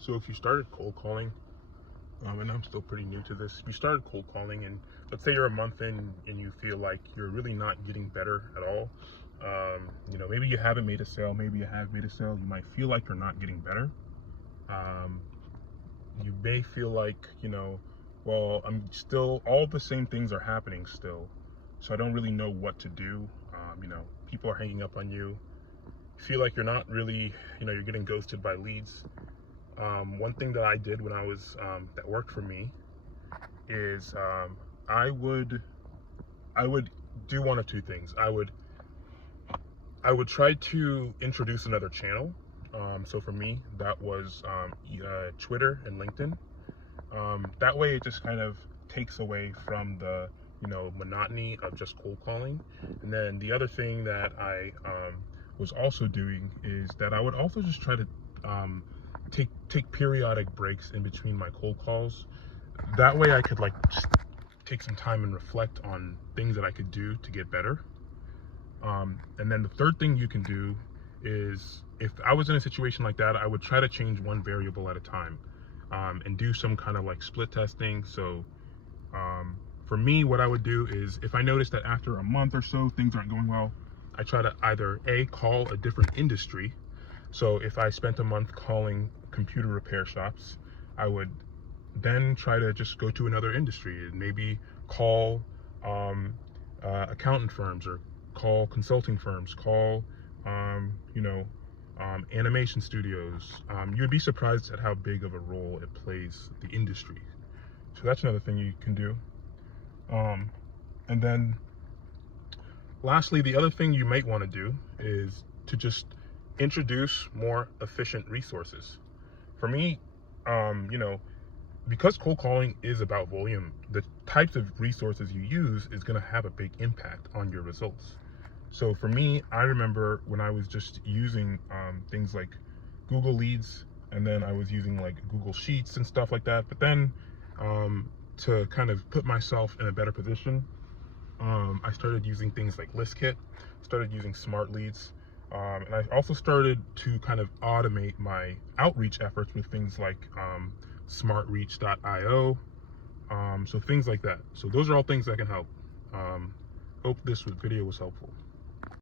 So if you started cold calling, and I'm still pretty new to this, you started cold calling, and let's say you're a month in and you feel like you're really not getting better at all. Maybe you haven't made a sale, maybe you have made a sale, you might feel like you're not getting better. Um, you may feel like, well, I'm still, all the same things are happening still. So I don't really know what to do. People are hanging up on you. You feel like you're not really, you're getting ghosted by leads. One thing that I did when I was that worked for me is I would do one of two things. I would try to introduce another channel. So for me, that was Twitter and LinkedIn. That way, it just kind of takes away from the monotony of just cold calling. And then the other thing that I was also doing is that I would also just try to take periodic breaks in between my cold calls. That way I could just take some time and reflect on things that I could do to get better. And then the third thing you can do is, if I was in a situation like that, I would try to change one variable at a time, and do some kind of split testing. So for me, what I would do is, if I notice that after a month or so things aren't going well, I try to either call a different industry. So if I spent a month calling computer repair shops, I would then try to just go to another industry and maybe call accountant firms, or call consulting firms, call animation studios. You'd be surprised at how big of a role it plays, the industry. So that's another thing you can do. And then lastly, the other thing you might want to do is to just introduce more efficient resources. For me, because cold calling is about volume, the types of resources you use is going to have a big impact on your results. So for me, I remember when I was just using things like Google Leads, and then I was using Google Sheets and stuff like that. But then to kind of put myself in a better position, I started using things like ListKit, started using Smart Leads, and I also started to kind of automate my outreach efforts with things like smartreach.io, so things like that. So those are all things that can help. Hope this video was helpful.